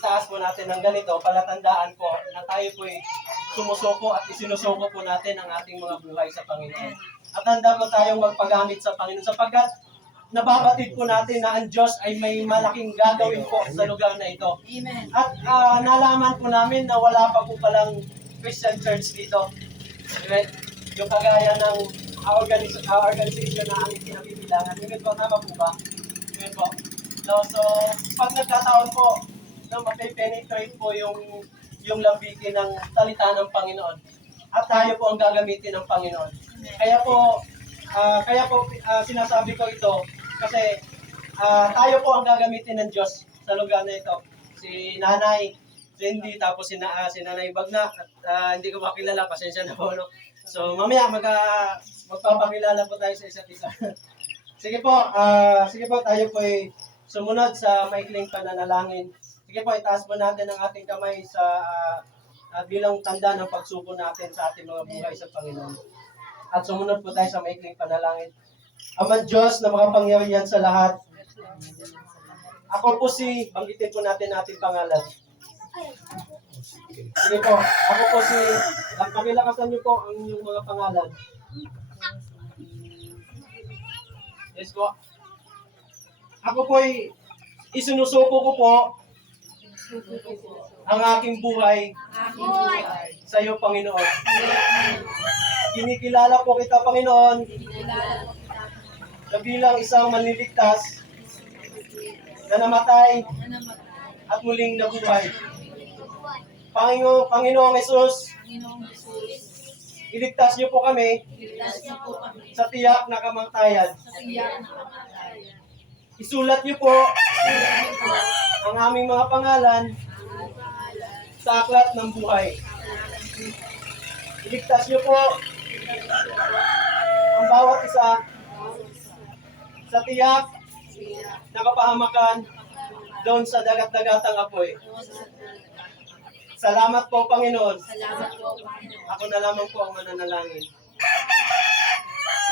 itaas po natin ng ganito, palatandaan po na tayo po'y sumusuko at isinusuko po natin ang ating mga buhay sa Panginoon. At handa po tayong magpagamit sa Panginoon sapagkat nababatid po natin na ang Diyos ay may malaking gagawin po sa lugar na ito. Amen. At nalaman po namin na wala pa po palang Christian church dito. Amen? Yung kagaya ng organization na aming pinabibilangan. Amen po, tama po ba? Amen po. No, so, pag nagkataon po, na mape-penetrate po yung lambitin ng salita ng Panginoon. At tayo po ang gagamitin ng Panginoon. Kaya po sinasabi ko ito kasi tayo po ang gagamitin ng Diyos sa lugar na ito. Si Nanay Cindy, tapos si Nanay Bagna, at hindi ko makilala, pasensya na po. No? So mamaya magpapakilala po tayo sa isa't isa. Sige po, tayo po ay sumunod sa maikling pananalangin. Sige po, itaas po natin ang ating kamay sa bilang tanda ng pagsuko natin sa ating mga buhay sa Panginoon. At sumunod po tayo sa maikling panalangin. Amang Diyos na makapangyarihan sa lahat, ako po banggitin po natin ating pangalan. Sige po, ako po pakilakasan niyo po ang inyong mga pangalan. Yes po. Ako po isinusuko ko po ang aking buhay sa iyo, Panginoon. Kinikilala po kita, Panginoon, na bilang isang manliligtas na namatay at muling nabuhay. Panginoong Jesus, iligtas niyo po kami sa tiyak na kamatayan. Isulat niyo po ang aming mga pangalan sa aklat ng buhay. Iligtas niyo po ang bawat isa sa tiyak na kapahamakan doon sa dagat-dagatang apoy. Salamat po, Panginoon. Ako na lamang po ang mananalangin.